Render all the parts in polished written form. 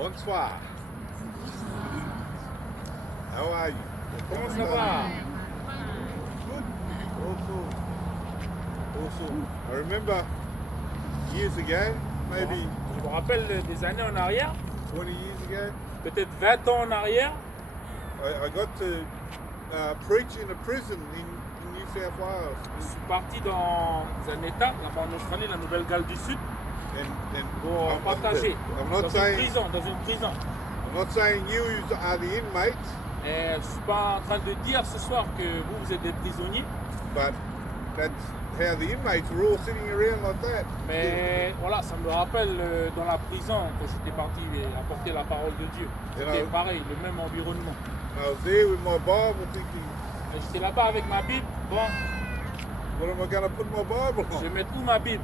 Bonsoir. How are you? Comment ça va? Good. Awesome. I remember years ago, maybe Je me rappelle des années en arrière, 20 years ago, peut-être 20 ans en arrière, I got to preach in a prison in New South Wales. je suis parti dans un état, là-bas en Australie, la Nouvelle-Galles du Sud, pour partager I'm dans not une saying prison. I'm not saying you are the inmates, Et je ne suis pas en train de dire ce soir que vous êtes des prisonniers, but that's how the inmates were all sitting around like that. mais voilà, ça me rappelle dans la prison quand j'étais parti apporter la parole de Dieu. C'était pareil, le même environnement. I was there with my Bible thinking, Et j'étais là-bas avec ma Bible, bon, what am I going to put my Bible je vais on? mettre où ma Bible?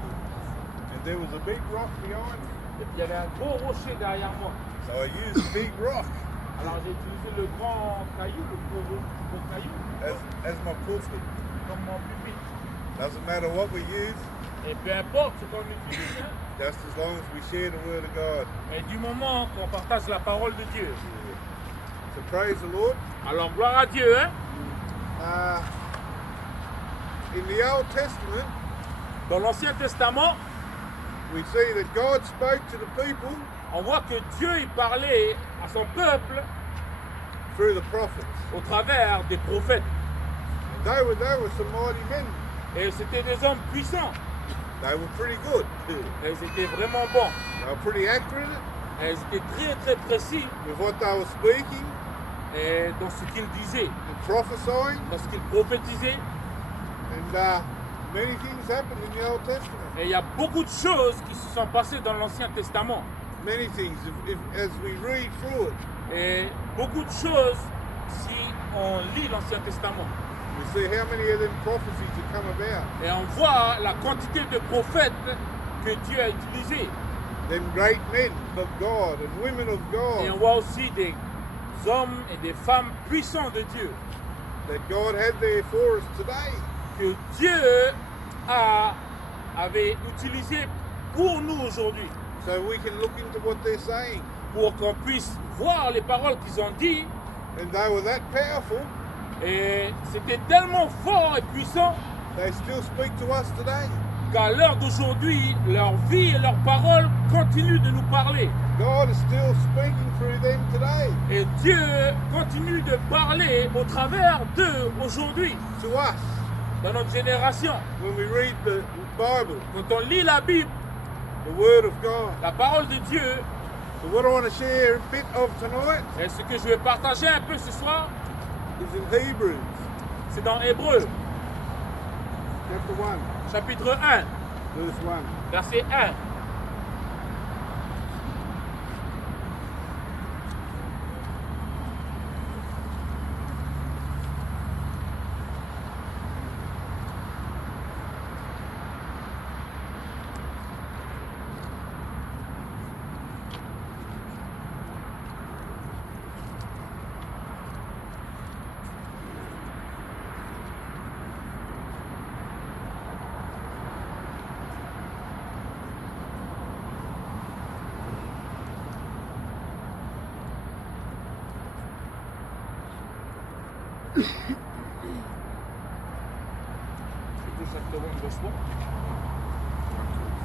And there was a big rock behind me. Et puis il y avait un gros rocher derrière moi. So I used the big rock Alors j'ai utilisé le grand caillou, le gros caillou, as my pulpit. comme mon pupitre. Doesn't matter what we use, Et peu importe ce qu'on utilise, hein, just as long as we share the word of God. mais du moment qu'on partage la parole de Dieu. So praise the Lord. Alors gloire à Dieu, hein. In the Old Testament, Dans l'Ancien Testament, we see that God spoke to the people on voit que Dieu il parlait à son peuple through the prophets. au travers des prophètes. And they were some mighty men. Et c'était des hommes puissants. They were pretty good. Et ils étaient vraiment bons. They were pretty accurate Et ils étaient très très précis with what they were speaking et dans ce qu'ils disaient, and prophesying. dans ce qu'ils prophétisaient. And many things happened in the Old Testament. Et il y a beaucoup de choses qui se sont passées dans l'Ancien Testament. Many things, as we read through it, Et beaucoup de choses si on lit l'Ancien Testament. we see how many of them prophecies have come about. Et on voit la quantité de prophètes que Dieu a utilisés. Then great men of God and women of Et on God voit aussi des hommes et des femmes puissants de Dieu. that God had there for us today. Que Dieu avait utilisé pour nous aujourd'hui. So we can look into what they're saying. Pour qu'on puisse voir les paroles qu'ils ont dites. And they were that powerful, Et c'était tellement fort et puissant they still speak to us today. qu'à l'heure d'aujourd'hui, leur vie et leurs paroles continuent de nous parler. God is still speaking through them today Et Dieu continue de parler au travers d'eux aujourd'hui, to us dans notre génération. when we read the Bible, Quand on lit la Bible, the Word of God. la parole de Dieu, So what I want to share a bit of tonight et ce que je vais partager un peu ce soir, is in Hebrews c'est dans Hébreux, chapter 1, chapitre 1, verse 1. verset 1.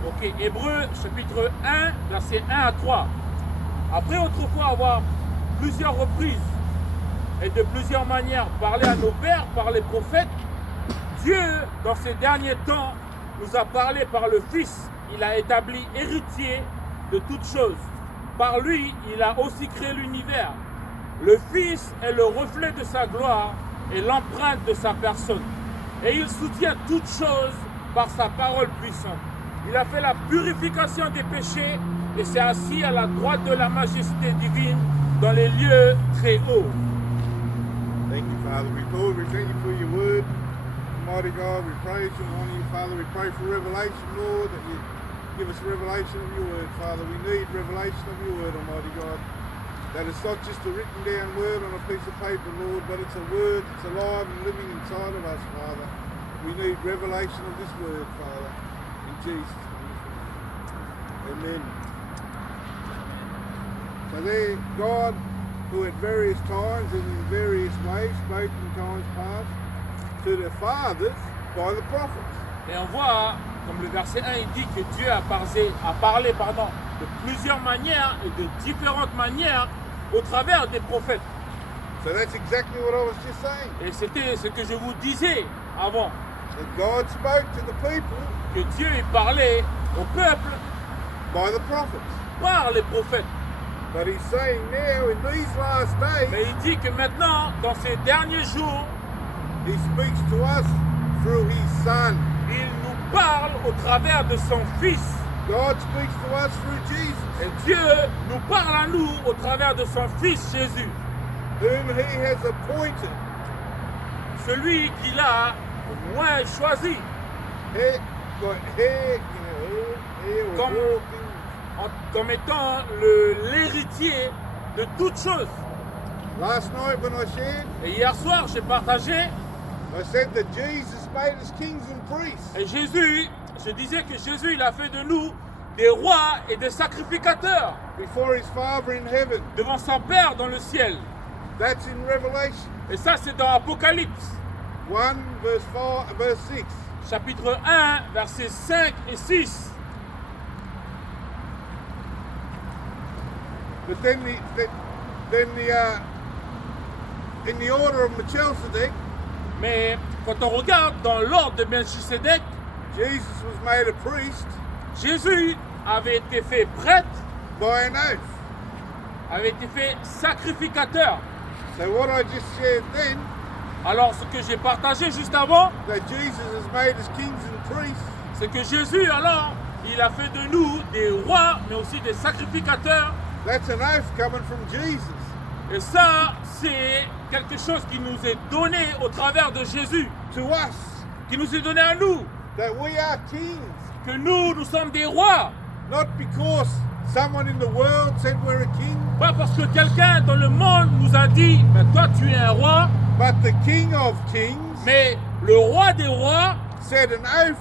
Ok, Hébreux, chapitre 1, verset 1 à 3. Après autrefois avoir plusieurs reprises et de plusieurs manières parlé à nos pères par les prophètes, Dieu, dans ces derniers temps, nous a parlé par le Fils. Il a établi héritier de toutes choses. Par lui, il a aussi créé l'univers. Le Fils est le reflet de sa gloire et l'empreinte de sa personne. Et il soutient toutes choses par sa parole puissante. Il a fait la purification des péchés et s'est assis à la droite de la majesté divine dans les lieux très hauts. Thank you, Father. Lord, we thank you for your word. Almighty God, we praise you and honor you, Father. We pray for revelation, Lord, that you give us revelation of your word, Father. We need revelation of your word, Almighty God. That it's not just a written down word on a piece of paper, Lord, but it's a word that's alive and living inside of us, Father. We need revelation of this word, Father. In Jesus' name. Amen. So there, God, who at various times and in various ways spoke in times past to the fathers by the prophets. Et on voit, comme le verset 1, il dit que Dieu a parlé de plusieurs manières et de différentes manières au travers des prophètes. So that's exactly what I was just saying. Et c'était ce que je vous disais avant, That God spoke to the people que Dieu ait parlé au peuple by the prophets. par les prophètes. But he's saying now in these last days, Mais il dit que maintenant, dans ces derniers jours, he speaks to us through his son. il nous parle au travers de son Fils. God speaks to us through Jesus, Et Dieu nous parle à nous au travers de son Fils Jésus, whom he has appointed. celui qu'il a au moins choisi Here, here was Come. all things. comme étant l'héritier de toutes choses. Last night when I shared, Et hier soir, j'ai partagé, I said that Jesus made us kings and priests. et je disais que Jésus, il a fait de nous des rois et des sacrificateurs Before his Father in heaven. devant son Père dans le ciel. That's in Revelation Et ça, c'est dans Apocalypse, 1 verse 6. chapitre 1, versets 5 et 6. But then in the order of Melchizedek, Mais quand on regarde dans l'ordre de Melchisédek, Jesus was made a priest Jésus avait été fait prêtre, by an oath. avait été fait sacrificateur. So what I just shared then, Alors ce que j'ai partagé juste avant, that Jesus has made us kings and priests, c'est que Jésus, alors, il a fait de nous des rois, mais aussi des sacrificateurs. that's an oath coming from Jesus. Et ça, c'est quelque chose qui nous est donné au travers de Jésus, To us, qui nous est donné à nous, that we are kings. que nous sommes des rois. Not because someone in the world said we're a king, Pas parce que quelqu'un dans le monde nous a dit, ben toi tu es un roi, but the King of Kings mais le roi des rois said an oath.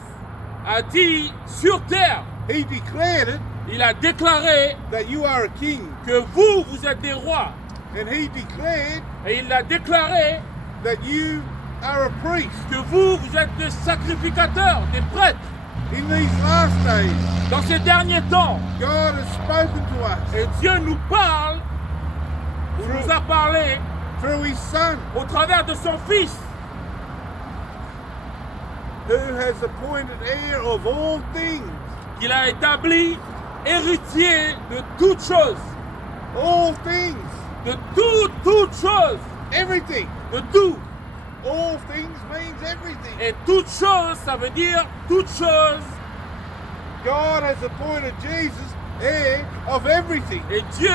a dit sur terre, He declared it il a déclaré that you are a king. que vous êtes des rois. And he declared Et il a déclaré that you are a priest. que vous êtes des sacrificateurs, des prêtres. In these last days, Dans ces derniers temps, God has spoken to us et Dieu nous parle, il nous a parlé through his Son, au travers de son Fils, who has appointed heir of all things. qu'il a établi héritier de toutes choses, All things. de toutes choses, Everything. de tout. All things means everything. Et toutes choses, ça veut dire toutes choses. God has appointed Jesus heir of everything. Et Dieu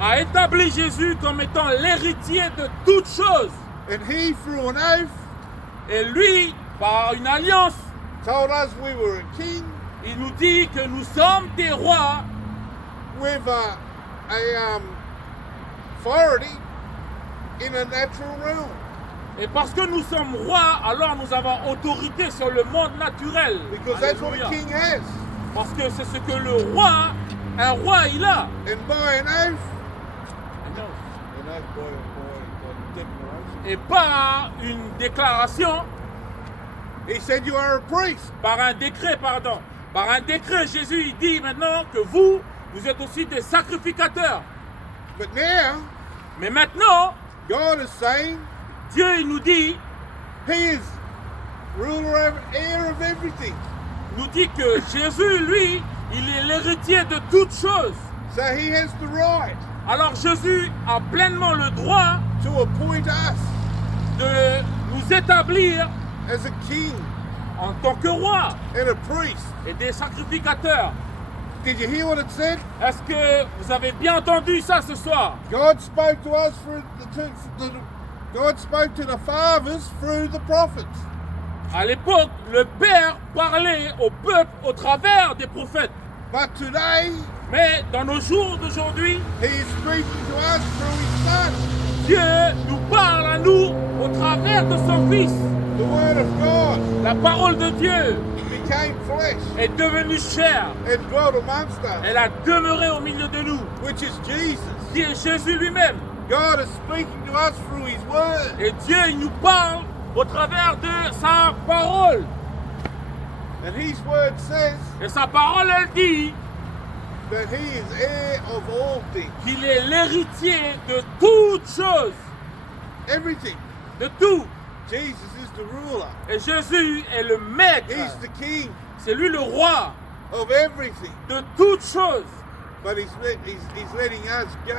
a établi Jésus comme étant l'héritier de toutes choses. And he, through an oath, Et lui, par une alliance, told us we were a king il nous dit que nous sommes des rois with authority in a natural realm. et parce que nous sommes rois, alors nous avons autorité sur le monde naturel. Because that's what a Alléluia. king has. Parce que c'est ce que le roi, un roi, il a. And by an oath, by declaration, Et par une déclaration, he said you are a priest. par un décret, pardon. Par un décret, Jésus, il dit maintenant que vous êtes aussi des sacrificateurs. But now, Mais maintenant, God is saying Dieu, il nous dit, he is ruler of heir of everything. nous dit que Jésus, lui, il est l'héritier de toutes choses. So he has the right Alors Jésus a pleinement le droit to appoint us de nous établir as a king en tant que roi and a priest. et des sacrificateurs. Did you hear what it said? Est-ce que vous avez bien entendu ça ce soir? God spoke to us God spoke to the fathers through the prophets. À l'époque, le Père parlait au peuple au travers des prophètes. But today, Mais dans nos jours d'aujourd'hui, he is speaking to us through his Son. Dieu nous parle à nous au travers de son Fils. The Word of God La parole de Dieu became flesh est devenue chair. and dwelt amongst us, Elle a demeuré au milieu de nous, which is Jesus. qui est Jésus lui-même. God is speaking to us through His Word. Et Dieu, il nous parle au travers de sa parole. And His Word says Et sa parole, elle dit that He is heir of all things. qu'il est l'héritier de toutes choses. Everything. De tout. Jesus is the ruler. Et Jésus est le maître. He's the King C'est lui le roi of everything. de toutes choses. But He's letting us go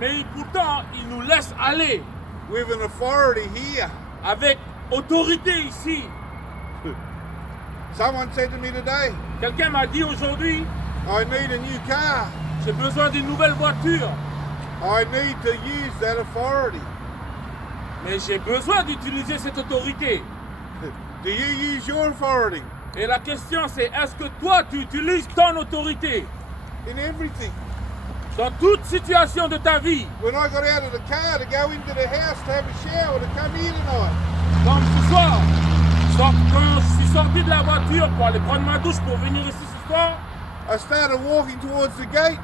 Mais pourtant, il nous laisse aller with an authority here. avec autorité ici. Someone said to me today, Quelqu'un m'a dit aujourd'hui, I need a new car. j'ai besoin d'une nouvelle voiture. I need to use that authority. Mais j'ai besoin d'utiliser cette autorité. Do you use your authority Et la question c'est, est-ce que toi tu utilises ton autorité in everything? dans toute situation de ta vie? When I got out of the car to go into the house to have a shower to come here tonight, Comme ce soir, quand je suis sorti de la voiture pour aller prendre ma douche pour venir ici ce soir, I started walking towards the gate.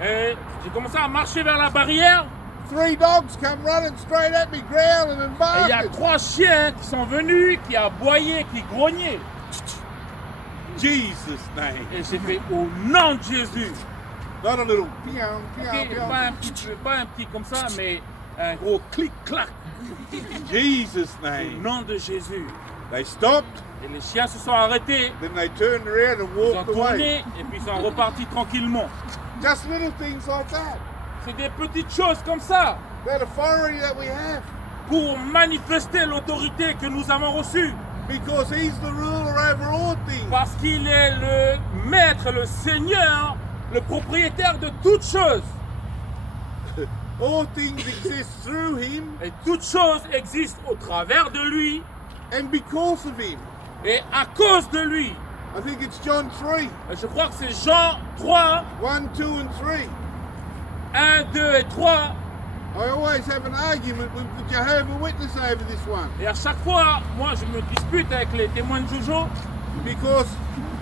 et j'ai commencé à marcher vers la barrière. 3 dogs come running straight at me, growling and Et il y a barking. 3 chiens qui sont venus, qui aboyaient, qui grognaient. Jesus' name. Et j'ai fait au nom de Jésus. Not a little pion, pion, Ok, pion. pas un petit comme ça, mais un gros clic-clac. Jesus' Au name. nom de Jésus. They stopped, Et les chiens se sont arrêtés, then they turned around and ils ont walked away. tourné et puis ils sont repartis tranquillement. Just little things like that. C'est des petites choses comme ça That authority that we have. pour manifester l'autorité que nous avons reçue. Because He's the ruler over all things. Parce qu'il est le maître, le seigneur, le propriétaire de toutes choses. All things exist through Him Et toutes choses existent au travers de lui and because of Him. et à cause de lui. I think it's John 3, Et je crois que c'est Jean 3, 1, 2, and 3. 1, 2 et 3. I always have an argument with the Jehovah's Witness over this one. Et à chaque fois, moi je me dispute avec les témoins de Jojo. Because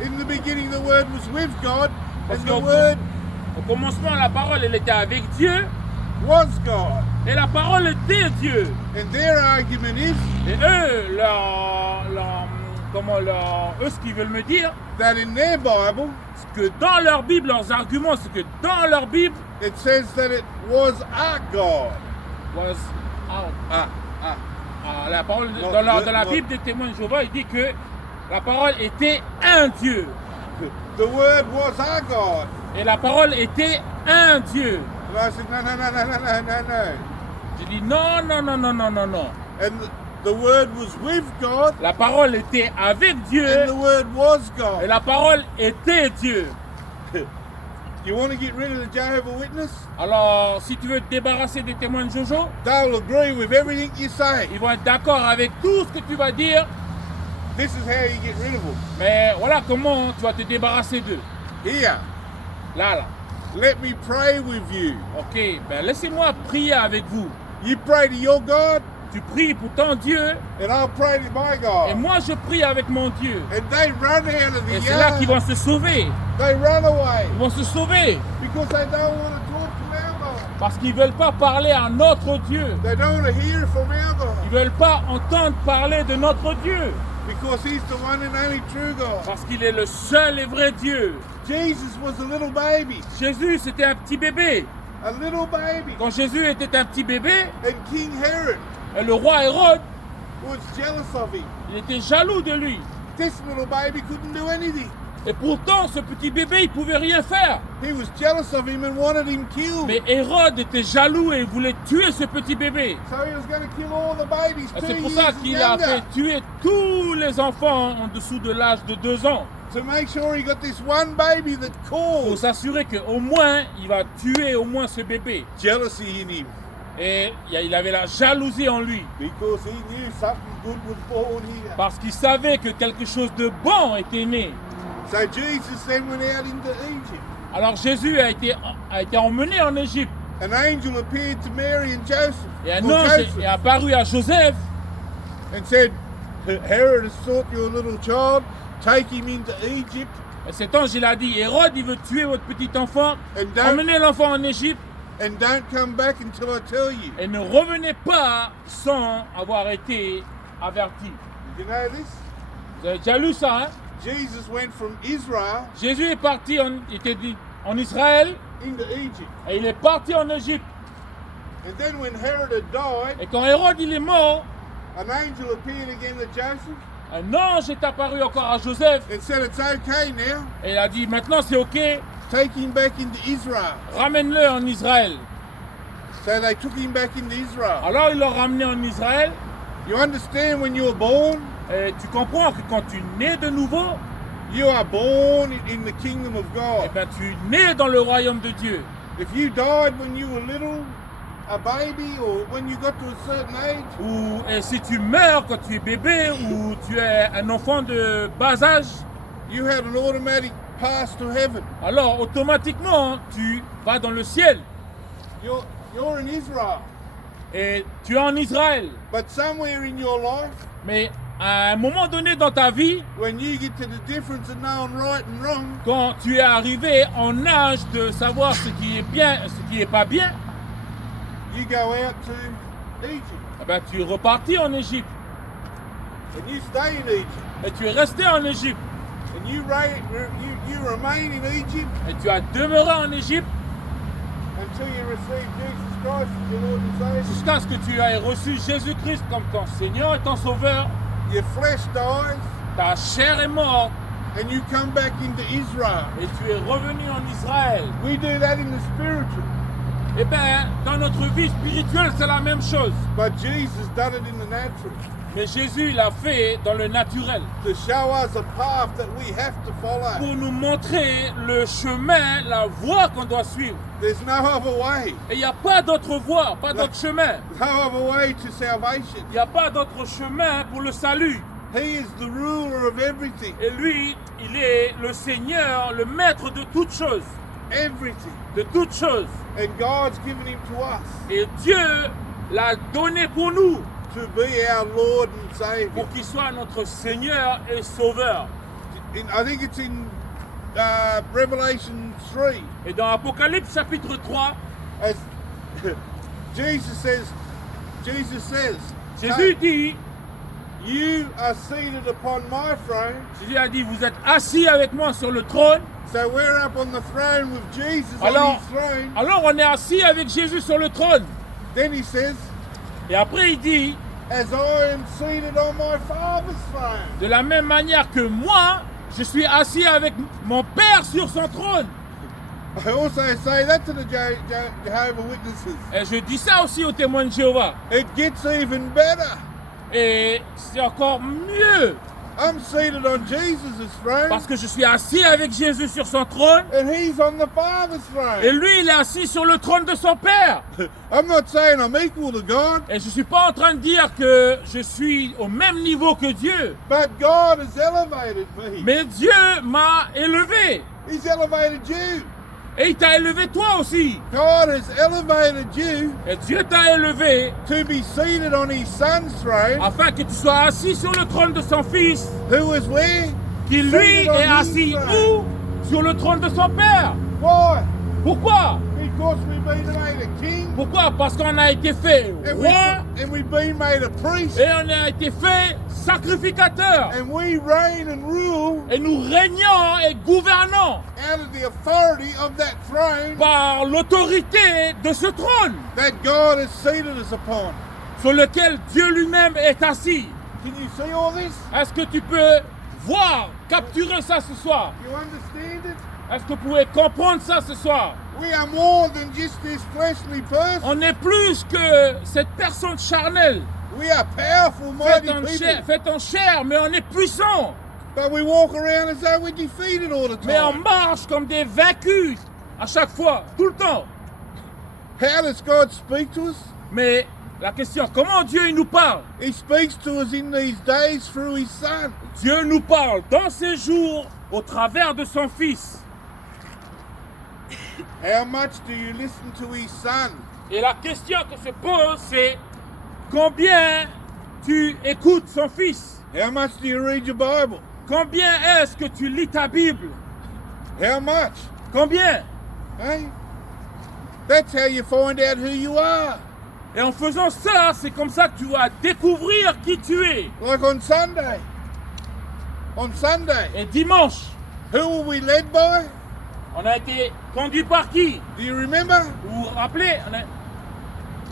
in the beginning the Word was with God, Parce and qu'au the Word au commencement, la parole elle était avec Dieu was God. et la parole était Dieu. And their argument is Et eux, eux ce qu'ils veulent me dire, that in their Bible c'est que dans leur Bible, leurs arguments, c'est que dans leur Bible, it says that it was a God. was out. Ah. La parole, Non, dans la non. Bible des témoins de Jéhovah, il dit que la parole était un Dieu. The Word was a God. Et la parole était un Dieu. And I said, no. J'ai dit non, non, non, non, non, non, non. And the Word was with God, La parole était avec Dieu and the Word was et God. la parole était Dieu. You want to get rid of the Jehovah's Witness? Alors, si tu veux te débarrasser des témoins de Jojo, They'll agree with everything you say. ils vont être d'accord avec tout ce que tu vas dire, This is how you get rid of them. mais voilà comment tu vas te débarrasser d'eux. Here, Là. let me pray with you. Ok, ben laissez-moi prier avec vous. You pray to your God, Tu pries pour ton Dieu and I'll pray to my et God. moi je prie avec mon Dieu. And they run out of Et the c'est là qu'ils yard. vont se sauver. They run away Ils vont se sauver because they don't want to talk to our God. parce qu'ils ne veulent pas parler à notre Dieu. They don't want to hear from our Ils God ne veulent pas entendre parler de notre Dieu because He's the one and only true God. parce qu'il est le seul et vrai Dieu. Jesus was a little baby, Jésus, c'était un petit bébé. a little baby. Quand Jésus était un petit bébé, And King Herod et le roi Hérode, was jealous of him. il était jaloux de lui. This little baby couldn't do anything. Et pourtant, ce petit bébé, il pouvait rien faire. He was jealous of him and wanted him killed. Mais Hérode était jaloux et voulait tuer ce petit bébé. So he was going to kill all the babies Et 2 c'est pour years ça and qu'il a younger fait tuer tous les enfants en dessous de l'âge de 2 ans. to make sure he got this one baby that Pour caused s'assurer qu'au moins, il va tuer au moins ce bébé. jealousy in him Et il avait la jalousie en lui. because he knew something good was born here. Parce qu'il savait que quelque chose de bon était né. So Jesus then went out into Egypt. Alors Jésus a été emmené en Égypte. An angel appeared to Mary and Joseph, Et un or ange Joseph, est apparu à Joseph and said, Herod has sought your little child, take him into Egypt et cet ange il a dit, Hérode il veut tuer votre petit enfant, and don't, emmenez l'enfant en Égypte and don't come back until I tell you. Et ne revenez pas sans avoir été averti. Did you know this? Vous avez déjà lu ça, hein? Jesus went from Israel Jésus est parti en Israël into Egypt. et il est parti en Égypte. And then when Herod had died, Et quand Hérode il est mort, an angel appeared again to Joseph un ange est apparu encore à Joseph and said, it's okay now. et il a dit maintenant c'est ok, Take him back into Israel. ramène-le en Israël. So they took him back into Israel. Alors il l'a ramené en Israël. You understand when you were born, Et tu comprends que quand tu nais de nouveau, you are born in the kingdom of eh God. ben, tu nais dans le royaume de Dieu. If you died when you were little, a baby, or when you got to a certain age, Ou et si tu meurs quand tu es bébé ou tu es un enfant de bas âge, you had an automatic pass to heaven. alors automatiquement tu vas dans le ciel. You're in Israel. Et tu es en Israël. But somewhere in your life, Mais à un moment donné dans ta vie, when you get to the difference of knowing right and wrong, quand tu es arrivé en âge de savoir ce qui est bien et ce qui n'est pas bien, you go out to Egypt. eh ben, tu es reparti en Égypte. And you stay in Egypt. Et tu es resté en Égypte. And you remain in Egypt Et tu as demeuré en Égypte until you receive Jesus Christ as your Lord and Savior. jusqu'à ce que tu aies reçu Jésus-Christ comme ton Seigneur et ton Sauveur. Your flesh dies Ta chair est morte and you come back into Israel. et tu es revenu en Israël. We do that in the spiritual. Eh bien, dans notre vie spirituelle, c'est la même chose. But Jesus done it in the natural Mais Jésus l'a fait dans le naturel to show us a path that we have to follow. pour nous montrer le chemin, la voie qu'on doit suivre. There's no other way. Et il n'y a pas d'autre voie, pas d'autre chemin. No other way to salvation. Il n'y a pas d'autre chemin pour le salut. He is the ruler of everything. Et lui, il est le Seigneur, le maître de toutes choses. Everything. De toutes choses. And God's given him to us Et Dieu l'a donné pour nous, to be our Lord and Savior. pour qu'il soit notre Seigneur et Sauveur. I think it's in Revelation 3. Et dans Apocalypse chapitre 3, As Jesus says, Jésus dit, you are seated upon my throne. Jésus a dit, vous êtes assis avec moi sur le trône. So we're up on the throne with Jesus on Alors, his throne. alors on est assis avec Jésus sur le trône. Then he says, Et après il dit, as I am seated on my Father's throne. de la même manière que moi, je suis assis avec mon Père sur son trône. I also say that to the Jehovah's Witnesses. Et je dis ça aussi aux témoins de Jéhovah. It gets even better. Et c'est encore mieux I'm seated on Jesus' throne, parce que je suis assis avec Jésus sur son trône and he's on the Father's et throne. lui il est assis sur le trône de son Père. I'm not saying I'm equal to God, Et je ne suis pas en train de dire que je suis au même niveau que Dieu. but God has elevated me. Mais Dieu m'a élevé. He's elevated you. Et il t'a élevé toi aussi. God has elevated you Et Dieu t'a élevé to be seated on his Son's throne, afin que tu sois assis sur le trône de son Fils, who is where? qui lui Seated on est his assis throne. où? Sur le trône de son Père. Why? Pourquoi? Because we've been made a king, Pourquoi? Parce qu'on a été fait roi and we've been made a priest, et on a été fait sacrificateur. and we reign and rule Et nous régnons et gouvernons out of the authority of that throne par l'autorité de ce trône that God has seated us upon. sur lequel Dieu lui-même est assis. Can you see all this? Est-ce que tu peux voir, capturer ça ce soir? You understand it? Est-ce que vous pouvez comprendre ça ce soir? We are more than just this fleshly person. On est plus que cette personne charnelle, We are powerful, mighty faite en chair, mais on est puissant. But we walk around as though we're defeated all the Mais on time. marche comme des vaincus à chaque fois, tout le temps. How does God speak to us? Mais la question, comment Dieu il nous parle? He speaks to us in these days through His Son. Dieu nous parle dans ces jours au travers de son Fils. How much do you listen to His Son? Et la question que se pose, c'est combien tu écoutes son Fils? How much do you read your Bible? Combien est-ce que tu lis ta Bible? How much? Combien? Hey? That's how you find out who you are. Et en faisant ça, c'est comme ça que tu vas découvrir qui tu es. Like on Sunday. On Sunday, Et dimanche, who were we led by? on a été conduit par qui? Do you remember? Vous vous rappelez?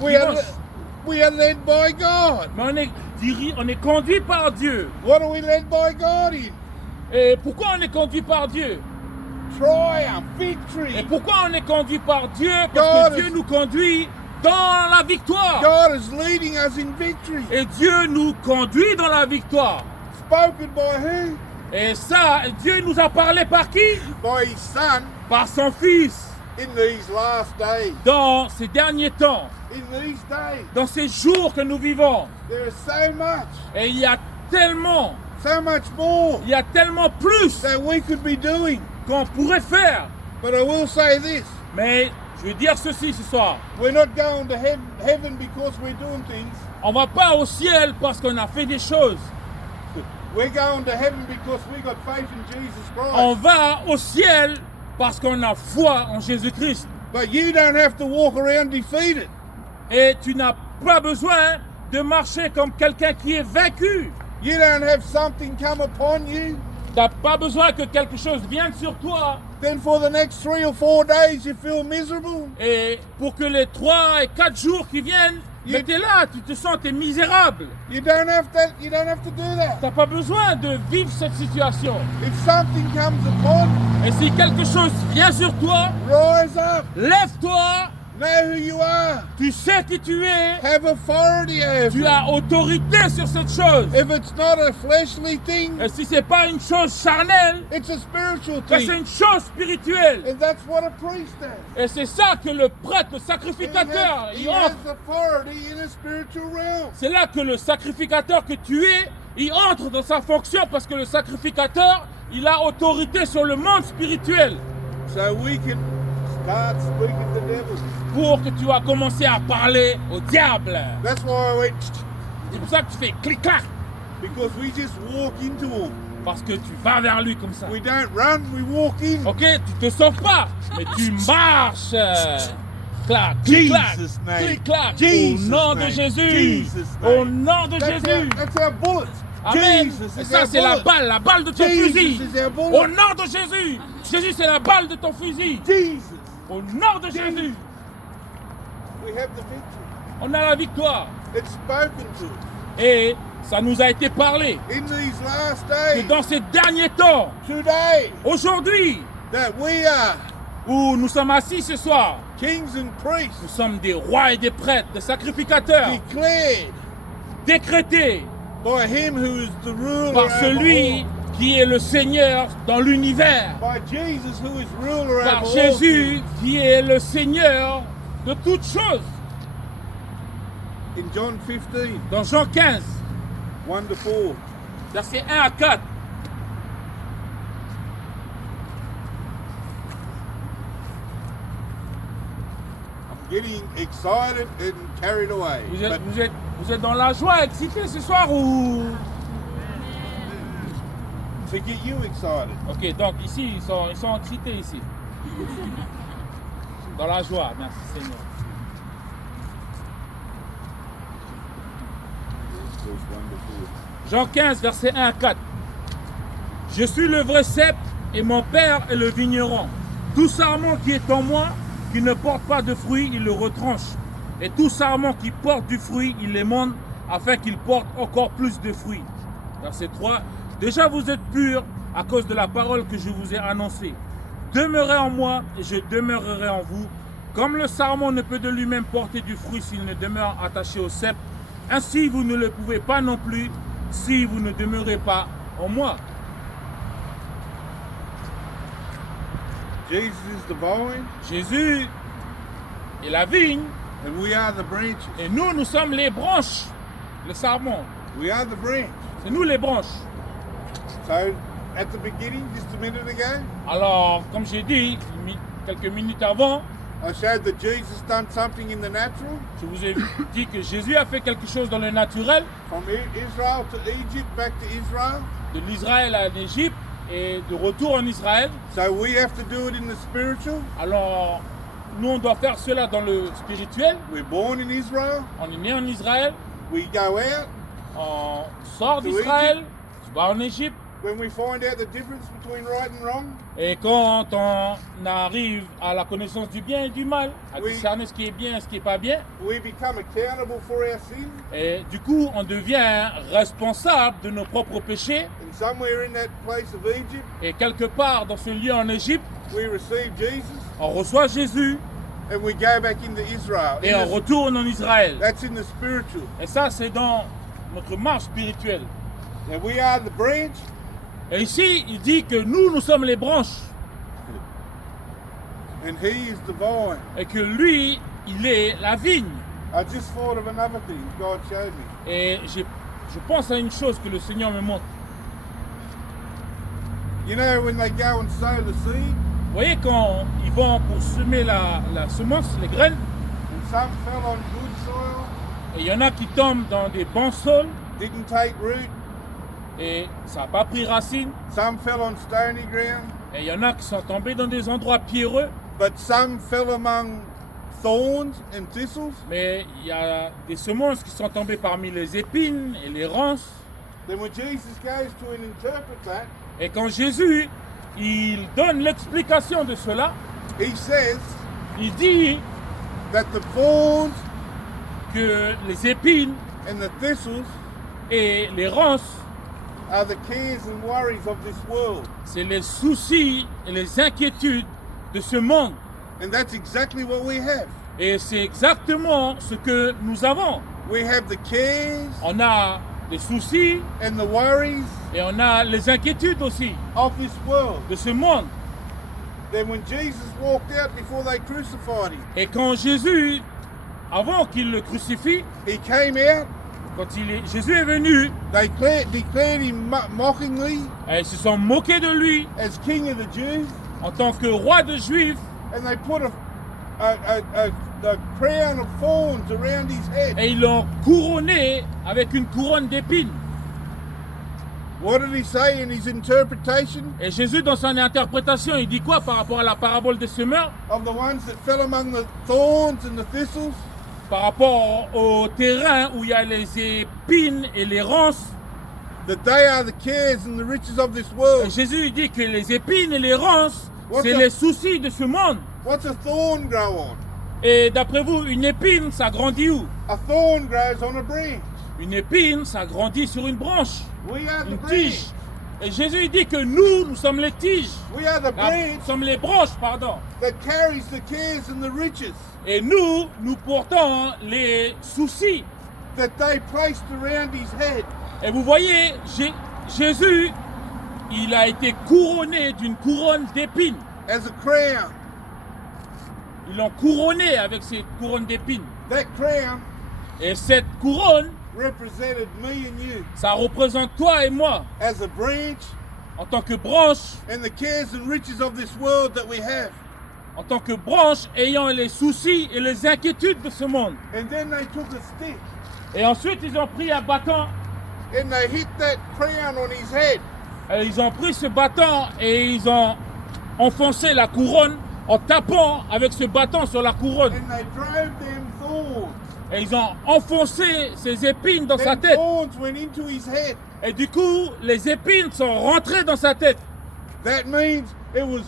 We are led by God. Mais on est conduit par Dieu. What are we led by God in? Et pourquoi on est conduit par Dieu? Triumph, Et victory. pourquoi on est conduit par Dieu? Parce God que is- Dieu nous conduit dans la victoire. God is leading us in victory. Et Dieu nous conduit dans la victoire. Spoken by who? Et ça, Dieu nous a parlé par qui? By His Son Par son Fils. in these last days. Dans ces derniers temps, In these days, dans ces jours que nous vivons. there is so much, Et il y a tellement more plus that we could be doing. qu'on pourrait faire. But I will say this. Mais je veux dire ceci ce soir. We're not going to heaven because we're doing things. On va pas au ciel parce qu'on a fait des choses. We're going to heaven because we got faith in Jesus On Christ. va au ciel parce qu'on a foi en Jésus-Christ. But you don't have to walk around defeated. Et tu n'as pas besoin de marcher comme quelqu'un qui est vaincu. You don't have something come upon you. Tu n'as pas besoin que quelque chose vienne sur toi. Then for the next 3 or 4 days you feel miserable. Et pour que les 3 et 4 jours qui viennent, mais t'es là, tu te sens, t'es misérable. You don't have to do that. T'as pas besoin de vivre cette situation. If something comes upon, Et si quelque chose vient sur toi, rise up. lève-toi, Know who you are. tu sais qui tu es, Have authority over tu it. as autorité sur cette chose. If it's not a fleshly thing, Et si c'est pas une chose charnelle, it's a spiritual que c'est thing. une chose spirituelle. And that's what a priest does. Et c'est ça que le prêtre, le He sacrificateur, has, il he entre. has authority in a spiritual realm. C'est là que le sacrificateur que tu es, il entre dans sa fonction parce que le sacrificateur, il a autorité sur le monde spirituel. So we can start speaking to devils. Pour que tu vas commencer à parler au diable. That's why I went, C'est pour ça que tu fais clic-clac. because we just walk into them. Parce que tu vas vers lui comme ça. We don't run, we walk in. Ok, tu te sauves pas, mais tu marches. Clac, clic-clac, Jesus' name. clic-clac. Jesus' Au nom de name. Jésus. Jesus' name. Au nom de Jésus. That's our bullets. Amen. Jesus Et is ça, our c'est la bullet. balle de ton Jesus fusil. is our bullet. Au nom de Jésus. Jésus, c'est la balle de ton fusil. Jesus. Au nom de Jésus. We have the victory. On a la victoire. It's spoken to us. Et ça nous a été parlé In these last que days, dans ces derniers temps, today, aujourd'hui, that we are où nous sommes assis ce soir, kings and priests, nous sommes des rois et des prêtres, des sacrificateurs, declared décrétés by him who is the ruler par over celui all. qui est le Seigneur dans l'univers, By Jesus who is ruler par over all Jésus qui est le Seigneur de toutes choses. things. In John 15, Dans Jean 15, 1 to 4. versets 1 à 4. I'm getting excited and carried away. But Vous êtes dans la joie, excité ce soir ou... to get you excited. Ok, donc ici, ils sont excités ici. Dans la joie, merci Seigneur. Verse 1 to 4. Jean 15, versets 1 à 4. Je suis le vrai cep et mon père est le vigneron. Tout sarment qui est en moi, qui ne porte pas de fruits, il le retranche. Et tout sarment qui porte du fruit, il l'émonde afin qu'il porte encore plus de fruits. Verset 3. Déjà vous êtes purs à cause de la parole que je vous ai annoncée. Demeurez en moi et je demeurerai en vous. Comme le sarment ne peut de lui-même porter du fruit s'il ne demeure attaché au cep, ainsi vous ne le pouvez pas non plus si vous ne demeurez pas en moi. Jesus is the vine, Jésus est la vigne and we are the branches. et nous sommes les branches, le sarment. We are the branch. C'est nous les branches. So, at the beginning, just a minute ago, Alors, comme j'ai dit quelques minutes avant, I showed that Jesus done something in the natural, je vous ai dit que Jésus a fait quelque chose dans le naturel, from Israel to Egypt, back to Israel. de l'Israël à l'Égypte et de retour en Israël. So we have to do it in the spiritual. Alors, nous on doit faire cela dans le spirituel. We're born in Israel. On est né en Israël, We go out. on sort To d'Israël, tu vas en Égypte. When we find out the difference between right and wrong, Et quand on arrive à la connaissance du bien et du mal, à Oui. discerner ce qui est bien et ce qui n'est pas bien, we become accountable for our sin. et du coup on devient responsable de nos propres péchés. And somewhere in that place of Egypt, Et quelque part dans ce lieu en Égypte, we receive Jesus on reçoit Jésus and we go back into Israel. et on retourne en Israël. That's in the spiritual. Et ça c'est dans notre marche spirituelle. And we are the branch, Et ici il dit que nous sommes les branches and He is the vine. et que lui, il est la vigne. I just thought of another thing God showed me. Et je pense à une chose que le Seigneur me montre. You know, when they go and sow the seed, Vous voyez quand ils vont pour semer la semence, les graines, and some fell on good soil, et il y en a qui tombent dans des bons sols didn't take root, et ça n'a pas pris racine. some fell on stony ground, Et il y en a qui sont tombés dans des endroits pierreux, but some fell among thorns and thistles. mais il y a des semences qui sont tombées parmi les épines et les ronces. Then when Jesus goes to and interpret that, Et quand Jésus, il donne l'explication de cela, He says il dit that the thorns que les épines and the thistles et les ronces, are the cares and worries of this world. c'est les soucis et les inquiétudes de ce monde. And that's exactly what we have. Et c'est exactement ce que nous avons. We have the cares On a des soucis and the worries et on a les inquiétudes aussi of this world. de ce monde. Then when Jesus walked out before they crucified Him, Et quand Jésus, avant qu'il le crucifie, He came out, quand Jésus est venu, they declared Him mockingly ils se sont moqués de lui as King of the Jews, en tant que roi de Juifs and they put a crown of thorns around His head. et ils l'ont couronné avec une couronne d'épines. What did He say in His interpretation Et Jésus, dans son interprétation, il dit quoi par rapport à la parabole des semeurs? of the ones that fell among the thorns and the thistles? Par rapport au terrain où il y a les épines et les ronces. That they are the cares and the riches of this Et world. Jésus il dit que les épines et les ronces, What's c'est that? les soucis de ce monde. What's a thorn grow on? Et d'après vous, une épine, ça grandit où? A thorn grows on a branch. Une épine, ça grandit sur une branche, We are the une branch. tige. Et Jésus il dit que nous sommes les tiges. We are the Nous branch sommes les branches, pardon. that carries the cares and the riches Et nous portons les soucis. that they placed around His head. Et vous voyez, Jésus, il a été couronné d'une couronne d'épines. As a crown. Ils l'ont couronné avec cette couronne d'épines. That crown Et cette couronne, represented me and you ça représente toi et moi, as a branch en tant que branche, and the cares and riches of this world that we have. en tant que branche ayant les soucis et les inquiétudes de ce monde. And then they took a stick Et ensuite, ils ont pris un bâton, and they hit that crown on his head. et ils ont pris ce bâton et ils ont enfoncé la couronne en tapant avec ce bâton sur la couronne. And they drove them thorns. Et ils ont enfoncé ces épines dans sa Them tête. thorns went into his head. Et du coup, les épines sont rentrées dans sa tête. That means it was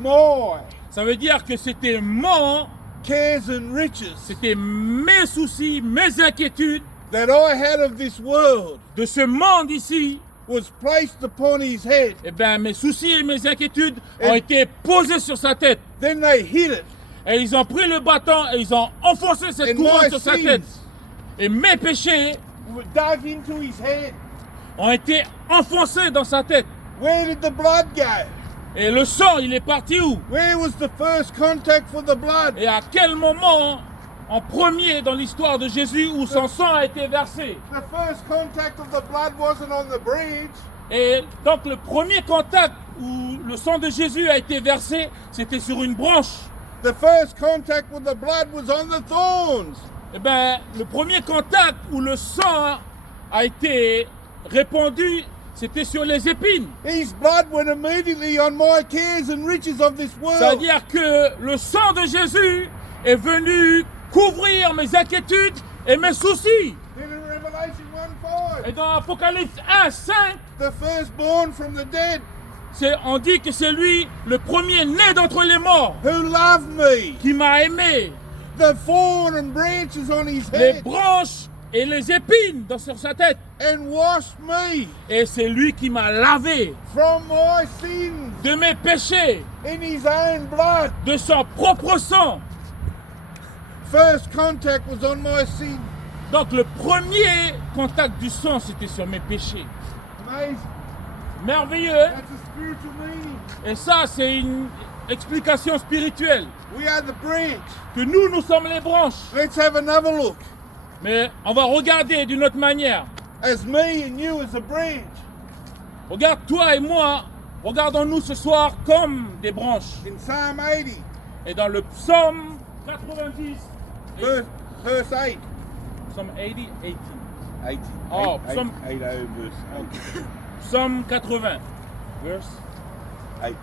my Ça veut dire que c'était mon, cares and riches c'était mes soucis, mes inquiétudes that I had of this world de ce monde ici. was placed upon his head. Eh bien, mes soucis et mes inquiétudes Et- ont été posés sur sa tête. Then they hit it. Et ils ont pris le bâton et ils ont enfoncé cette And couronne my sur sa tête. sins Et mes péchés were dug into his head. ont été enfoncés dans sa tête. Where did the blood go? Et le sang, il est parti où? Where was the first contact for the blood? Et à quel moment, en premier dans l'histoire de Jésus, où son sang a été versé? The first contact of the blood wasn't on the branch. Et donc le premier contact où le sang de Jésus a été versé, c'était sur une branche. The first contact with the blood was on the thorns. Eh bien, le premier contact où le sang a été répandu, c'était sur les épines. His blood went immediately on my cares and riches of this world. C'est-à-dire que le sang de Jésus est venu couvrir mes inquiétudes et mes soucis. Then in Revelation 1:5, Et dans Apocalypse 1, 5, the firstborn from the dead, on dit que c'est lui le premier né d'entre les morts who loved me, qui m'a aimé. the thorn and branches on his Les head, branches et les épines sur sa tête. and washed me Et c'est lui qui m'a lavé from my sins de mes péchés, in his own blood. de son propre sang. First contact was on my sin. Donc le premier contact du sang, c'était sur mes péchés. Amazing. Merveilleux. That's a spiritual meaning. Et ça, c'est une explication spirituelle. We are the branch. Que nous sommes les branches. Let's have another look. Mais on va regarder d'une autre manière. As me and you as a branch. Regarde toi et moi, regardons-nous ce soir comme des branches. In Psalm 80, Et dans le psaume 90, verse 8. psaume 80, 18. 80. Oh, Psalm- 80 verse 8. Psaume 80, verse 8.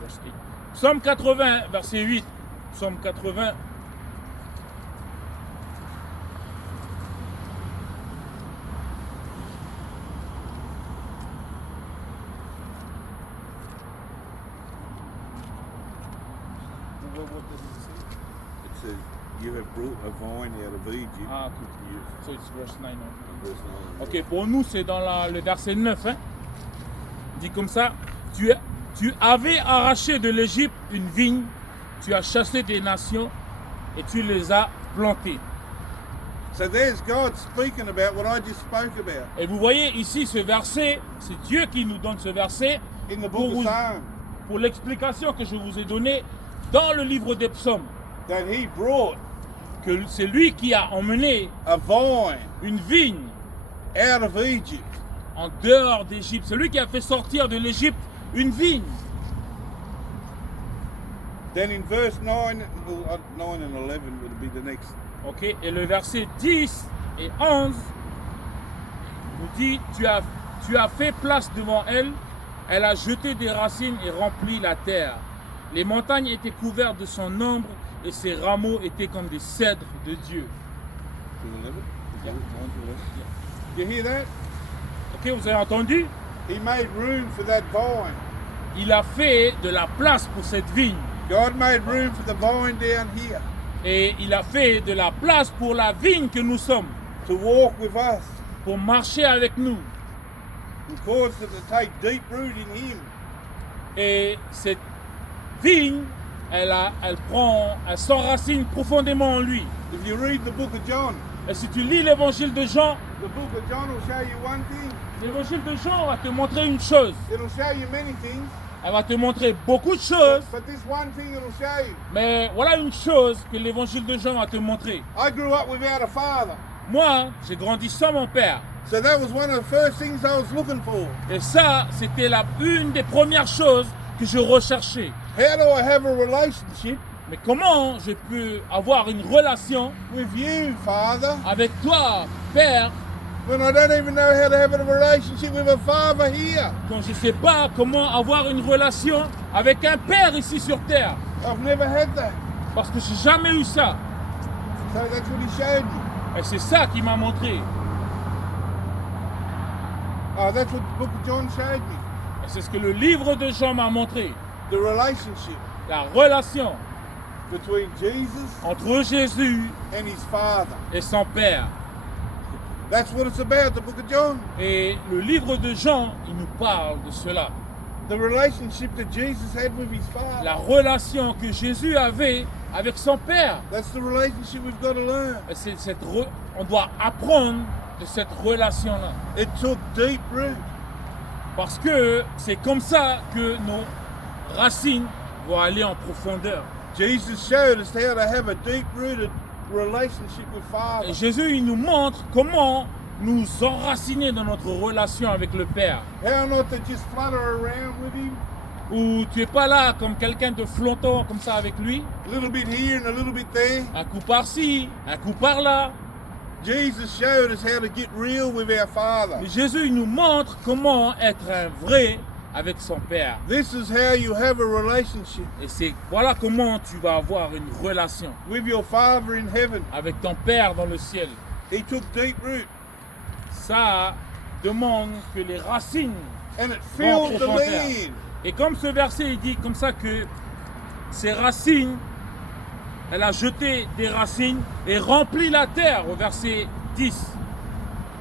verse 8. Psaume 80, verset 8. Psaume 80. What does it say? It says, you have brought a vine out of Egypt. Ah, cool. So it's verse 9. Verse 9. Ok, pour nous, c'est dans le verset 9. Hein. Dit comme ça, tu avais arraché de l'Égypte une vigne, tu as chassé des nations et tu les as plantées. So there's God speaking about what I just spoke about Et vous voyez ici ce verset, c'est Dieu qui nous donne ce verset in the pour, book of Psalms. pour l'explication que je vous ai donnée dans le livre des psaumes. That he brought Que c'est lui qui a emmené a vine une vigne out of Egypt. en dehors d'Égypte. C'est lui qui a fait sortir de l'Égypte une vigne. Then in verse 9, 9 and 11 would be the next. Ok, et le verset 10 et 11 nous dit, tu as fait place devant elle, elle a jeté des racines et rempli la terre. Les montagnes étaient couvertes de son ombre et ses rameaux étaient comme des cèdres de Dieu. To 11? Yeah. You hear that? Ok, vous avez entendu? He made room for that vine. Il a fait de la place pour cette vigne. God made room for the vine down here Et il a fait de la place pour la vigne que nous sommes, to walk with us pour marcher avec nous. and cause it to take deep root in him. Et cette vigne, elle s'enracine profondément en lui. If you read the book of John, Et si tu lis l'évangile de Jean, the book of John will show you one thing. l'évangile de Jean va te montrer une chose. It'll show you many things, Elle va te montrer beaucoup de choses, but this one thing it'll show you. mais voilà une chose que l'évangile de Jean va te montrer. I grew up without a father. Moi, j'ai grandi sans mon père. So that was one of the first things I was looking for. Et ça, c'était une des premières choses que je recherchais. How do I have a relationship Mais comment je peux avoir une relation with you, Father, avec toi, Père, when I don't even know how to have a relationship with a father here? quand je ne sais pas comment avoir une relation avec un Père ici sur Terre? I've never had that. Parce que j'ai jamais eu ça. So that's what he showed me. Et c'est ça qui m'a montré. Oh, that's what the book of John showed me. Et c'est ce que le livre de Jean m'a montré. The relationship La relation between Jesus entre Jésus and his Father. et son Père. That's what it's about, the book of John. Et le livre de Jean, il nous parle de cela. The relationship that Jesus had with his Father. La relation que Jésus avait avec son Père. That's the relationship we've got to learn. Et on doit apprendre de cette relation-là. It took deep root. Parce que c'est comme ça que nos racines vont aller en profondeur. Jesus showed us how to have a deep-rooted relationship with Father. Et Jésus, il nous montre comment nous enraciner dans notre relation avec le Père. How not to just flutter around with him, Où tu n'es pas là comme quelqu'un de flottant comme ça avec lui. a little bit here and a little bit there, Un coup par-ci, un coup par-là. Jesus showed us how to get real with our Father. Mais Jésus il nous montre comment être un vrai avec son Père. This is how you have a relationship Et c'est voilà comment tu vas avoir une relation with your Father in heaven. avec ton Père dans le ciel. He took deep root Ça demande que les racines and it vont en filled the profondeur. land. Et comme ce verset il dit comme ça que ces racines, elle a jeté des racines et rempli la terre au verset 10.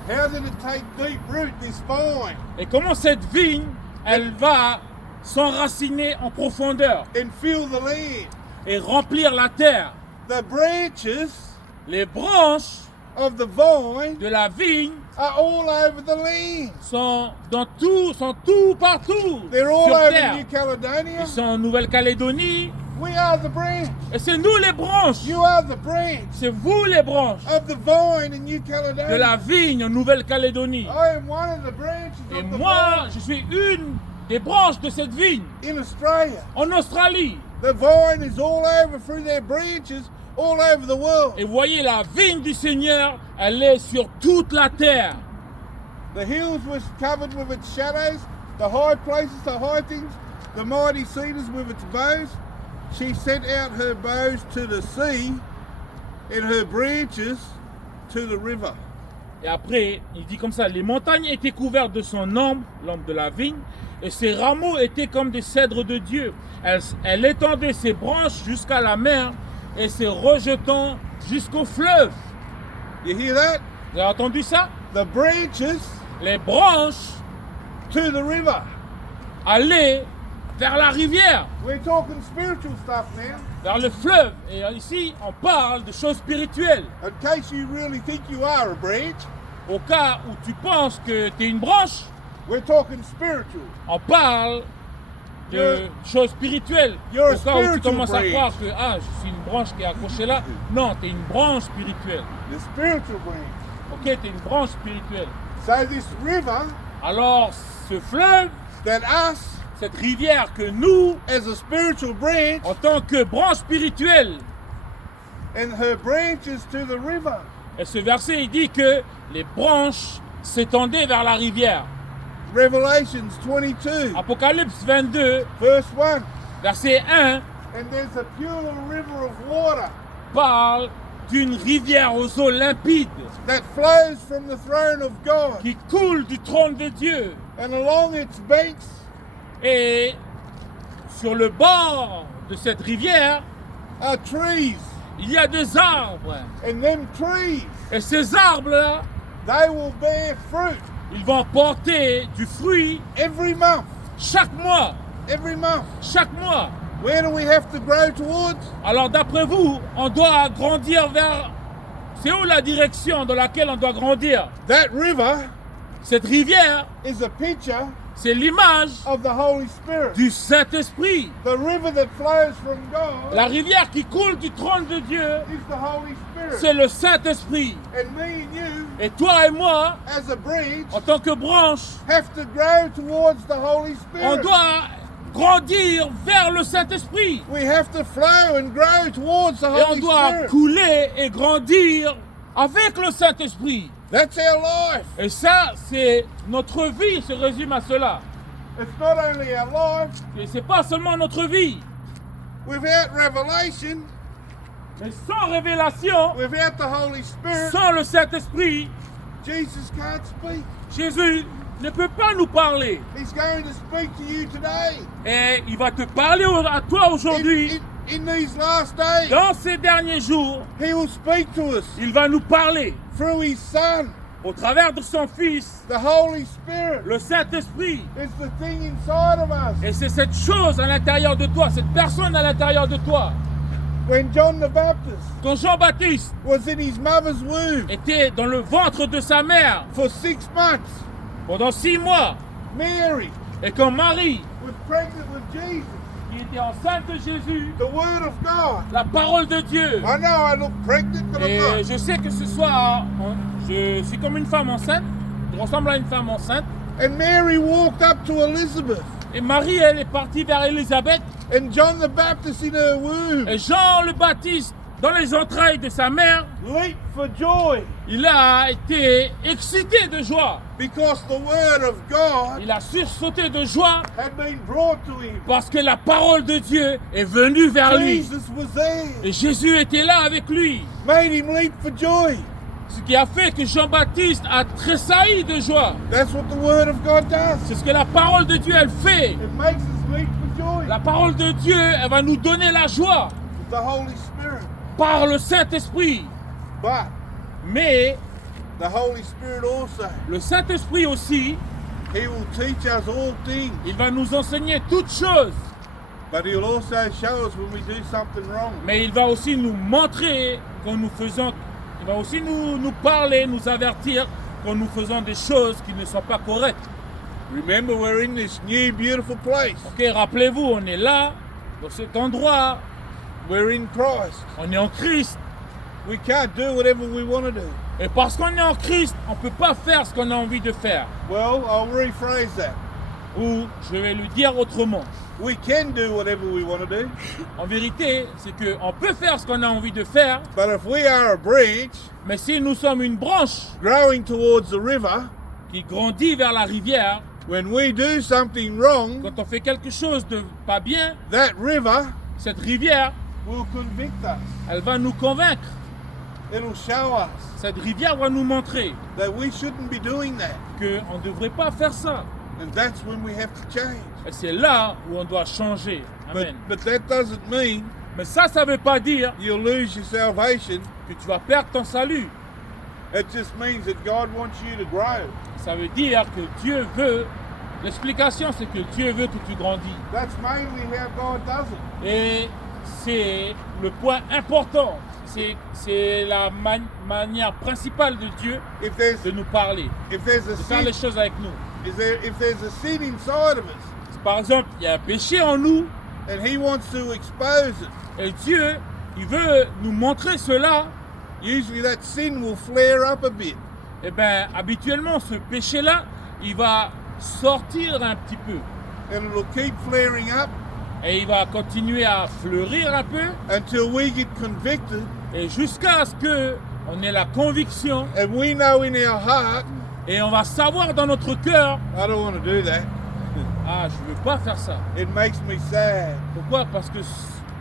How did it take deep root, this vine, Et comment cette vigne, elle va s'enraciner en profondeur and fill the land? et remplir la terre. The branches Les branches of the vine de la vigne are all over the land. sont tout partout They're all sur over terre. New Caledonia. Ils sont en Nouvelle-Calédonie We are the branch. et c'est nous les branches. You are the branch C'est vous les branches of the vine in New de Caledonia. la vigne en Nouvelle-Calédonie. I am one of the branches Et of the moi, je suis une des branches de cette vigne vine in Australia. en Australie. The vine is all over through their branches all over the world. Et voyez, la vigne du Seigneur, elle est sur toute la terre. The hills was covered with its shadows, the high places, the high things, the mighty cedars with its boughs. She sent out her boughs to the sea and her branches to the river. Et après, il dit comme ça, les montagnes étaient couvertes de son ombre, l'ombre de la vigne, et ses rameaux étaient comme des cèdres de Dieu. Elle étendait ses branches jusqu'à la mer et ses rejetants jusqu'au fleuve. You hear that? Vous avez entendu ça? The branches Les branches to the river. allaient vers la rivière, We're talking spiritual stuff now. vers le fleuve. Et ici, on parle de choses spirituelles. In case you really think you are a branch, Au cas où tu penses que tu es une branche, we're talking spiritual. on parle de You're- choses spirituelles. you're a Au cas où tu spiritual commences à branch. croire que je suis une branche qui est accrochée là. Non, tu es une branche spirituelle. The spiritual branch. Ok, tu es une branche spirituelle. So this river Alors, ce fleuve, that us cette rivière que nous, as a spiritual branch en tant que branche spirituelle, and her branches to the river. et ce verset il dit que les branches s'étendaient vers la rivière. Revelations 22, Apocalypse 22, verse 1. verset 1, And there's a pure river of water parle d'une rivière aux eaux limpides that flows from the throne of God. qui coule du trône de Dieu. And along its banks Et sur le bord de cette rivière, are trees. il y a des arbres. And them trees, Et ces arbres-là, they will bear fruit ils vont porter du fruit every month. chaque mois. Every month. Chaque mois. Where do we have to grow towards? Alors d'après vous, on doit grandir vers... C'est où la direction dans laquelle on doit grandir? That river Cette rivière, is a picture c'est l'image of the Holy Spirit. du Saint-Esprit. The river that flows from God La rivière qui coule du trône de Dieu, is the Holy Spirit. c'est le Saint-Esprit. And me and you, Et toi et moi, as a branch, en tant que branche, have to grow towards the Holy on Spirit. doit grandir vers le Saint-Esprit. We have to flow and grow towards the Et on Holy doit Spirit. couler et grandir avec le Saint-Esprit. That's our life. Et ça, c'est notre vie, se résume à cela. It's not only our life. Et c'est pas seulement notre vie. Without revelation, Mais sans révélation, without the Holy Spirit, sans le Saint-Esprit, Jesus can't speak. Jésus ne peut pas nous parler. He's going to speak to you today. Et il va te parler à toi aujourd'hui. In these last days, Dans ces derniers jours, He will speak to us il va nous parler through His Son. au travers de son Fils, The Holy Spirit le Saint-Esprit. is the thing inside of us. Et c'est cette chose à l'intérieur de toi, cette personne à l'intérieur de toi. When John the Baptist Quand Jean-Baptiste was in his mother's womb était dans le ventre de sa mère for 6 months, pendant 6 mois, Mary et quand Marie, was pregnant with Jesus, qui était enceinte de Jésus, the Word of God. la parole de Dieu, I know I look pregnant, but I'm et not. je sais que ce soir, je suis comme une femme enceinte, je ressemble à une femme enceinte, And Mary walked up to Elizabeth, et Marie, elle est partie vers Élisabeth, and John the Baptist in her womb et Jean le Baptiste, dans les entrailles de sa mère, leaped for joy. il a été excité de joie. because the word of God Il a sursauté de joie had been brought to him. parce que la parole de Dieu est venue vers lui. Jesus was there. Et Jésus était là avec lui. Made him leap for joy. Ce qui a fait que Jean-Baptiste a tressailli de joie. That's what the word of God does. C'est ce que la parole de Dieu, elle fait. It makes us leap for joy. La parole de Dieu, elle va nous donner la joie The Holy Spirit. par le Saint-Esprit. But Mais the Holy Spirit also, le Saint-Esprit aussi, he will teach us all things. il va nous enseigner toutes choses. But he'll also show us when we do something wrong. Mais il va aussi nous montrer quand nous faisons, il va aussi nous parler, nous avertir quand nous faisons des choses qui ne sont pas correctes. Remember, we're in this new beautiful place. Ok, rappelez-vous, on est là, dans cet endroit, We're in Christ. on est en Christ. We can't do whatever we want to do. Et parce qu'on est en Christ, on ne peut pas faire ce qu'on a envie de faire. Well, I'll rephrase that. Ou je vais le dire autrement. We can do whatever we want to do. En vérité, c'est qu'on peut faire ce qu'on a envie de faire, But if we are a branch mais si nous sommes une branche growing towards the river, qui grandit vers la rivière, when we do something wrong, quand on fait quelque chose de pas bien, that river cette rivière, will convict us. elle va nous convaincre. It'll show us Cette rivière va nous montrer that we shouldn't be doing that. qu'on ne devrait pas faire ça. And that's when we have to change. Et c'est là où on doit changer. Amen. But that doesn't mean Mais ça ne veut pas dire you'll lose your salvation. que tu vas perdre ton salut. It just means that God wants you to grow. Ça veut dire que Dieu veut, l'explication c'est que Dieu veut que tu grandis. That's mainly how God does it. Et c'est le point important. C'est la manière principale de Dieu If there's de nous parler, if there's a de faire les sin, choses avec nous. if there's a sin inside of us, Si par exemple, il y a un péché en nous, and He wants to expose it, et Dieu, il veut nous montrer cela, usually that sin will flare up a bit. eh bien, habituellement, ce péché-là, il va sortir un petit peu. And it'll keep flaring up Et il va continuer à fleurir un peu, until we get convicted et jusqu'à ce qu'on ait la conviction, and we know in our heart, et on va savoir dans notre cœur, I don't want to do that. ah, je ne veux pas faire ça. It makes me sad. Pourquoi? Parce que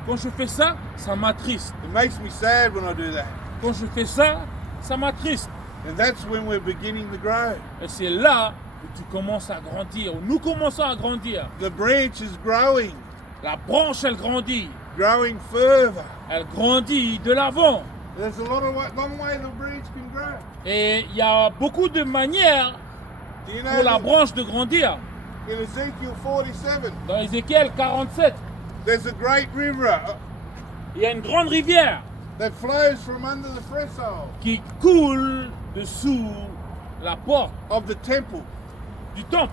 quand je fais ça, ça m'attriste. It makes me sad when I do that. Quand je fais ça, ça m'attriste. And that's when we're beginning to grow. Et c'est là où tu commences à grandir, où nous commençons à grandir. The branch is growing, La branche, elle grandit. growing further. Elle grandit de l'avant. There's a long way the branch can grow. Et il y a beaucoup de manières Do you pour la know branche de grandir. in Ezekiel 47, Dans Ézéchiel 47, there's a great river il y a une grande rivière that flows from under the threshold qui coule dessous la porte of the temple. du temple.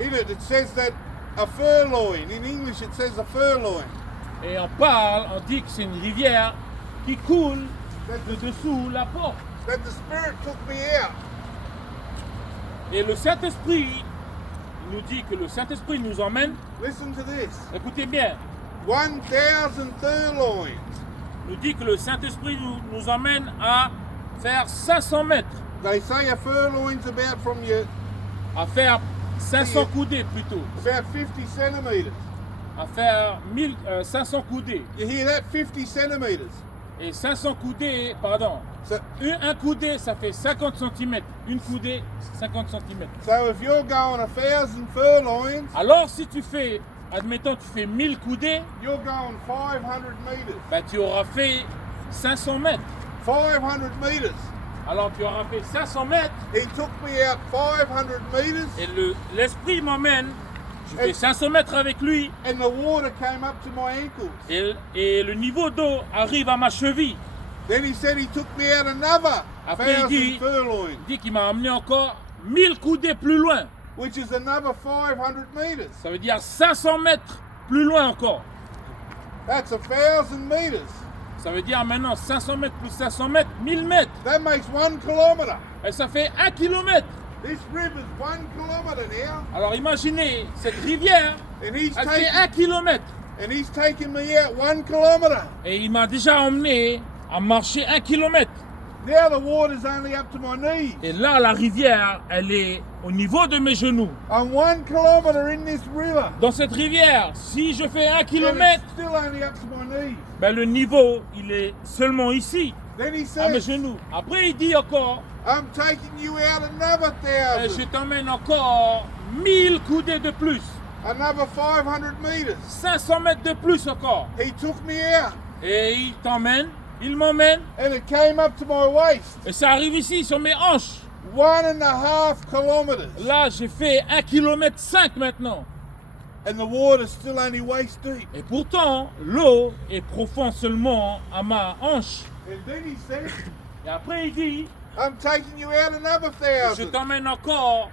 In it, it says that a furloin. In English, it says a furloin. Et on parle, on dit que c'est une rivière qui coule de dessous la porte. That the Spirit took me out. Et le Saint-Esprit nous dit que le Saint-Esprit nous emmène, Listen to this. écoutez bien, 1,000 furlongs. nous dit que le Saint-Esprit nous emmène à faire 500 mètres, They say a furlong's about from you, à faire 500 coudées plutôt, about 50 centimetres. à faire 500 coudées. You hear that? 50 centimetres. Et 500 coudées, pardon, So, un coudé ça fait 50 cm, une coudée 50 cm. so if you're going 1,000 furlongs, Alors si tu fais, admettons tu fais 1000 coudées, you're going 500 meters. ben, tu auras fait 500 mètres. 500 meters. Alors tu auras fait 500 mètres He took me out 500 meters, et l'esprit m'emmène, je fais 500 mètres avec lui and the water came up to my ankles. et le niveau d'eau arrive à ma cheville. Then he said he took me out another Après, il 1,000 dit- furlongs, Il dit qu'il m'a emmené encore 1000 coudées plus loin. which is another 500 meters. Ça veut dire 500 mètres plus loin encore. That's 1,000 meters. Ça veut dire maintenant 500 mètres plus 500 mètres, 1000 mètres. That makes 1 kilometer. Et ça fait 1 kilomètre. This river's 1 kilometer now, Alors imaginez, cette rivière, and he's elle fait taking 1 kilomètre. me out 1 kilometer. Et il m'a déjà emmené à marcher 1 kilomètre. Now the water's only up to my knees. Et là, la rivière, elle est au niveau de mes genoux. I'm 1 kilometre in this river. Dans cette rivière, si je fais 1 And kilomètre, it's still only up to my knees. ben le niveau, il est seulement ici, Then he à mes says, genoux. Après, il dit encore, I'm taking you out another je 1,000, t'emmène encore 1000 coudées de plus, another 500 meters. 500 mètres de plus encore. He took me out, Et il m'emmène, and it came up to my waist. et ça arrive ici, sur mes hanches. 1.5 kilometres. Là, j'ai fait 1,5 km maintenant. And the water's still only waist deep. Et pourtant, l'eau est profonde seulement à ma hanche. And then he said, Et après, il dit, I'm taking you out another je 1,000. t'emmène encore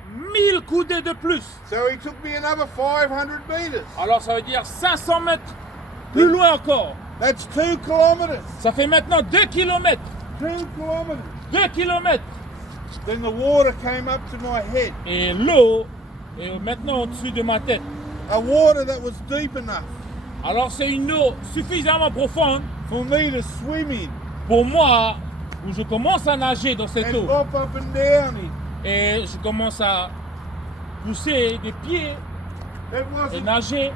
1000 coudées de plus. So he took me another 500 meters. Alors ça veut dire 500 mètres plus loin encore. That's 2 kilometres. Ça fait maintenant 2 km. 2 kilometres. 2 km. Then the water came up to my head. Et l'eau est maintenant au-dessus de ma tête. A water that was deep enough Alors c'est une eau suffisamment profonde for me to swim in pour moi, où je commence à nager dans cette and eau. hop up and down in. Et je commence à pousser des pieds et nager.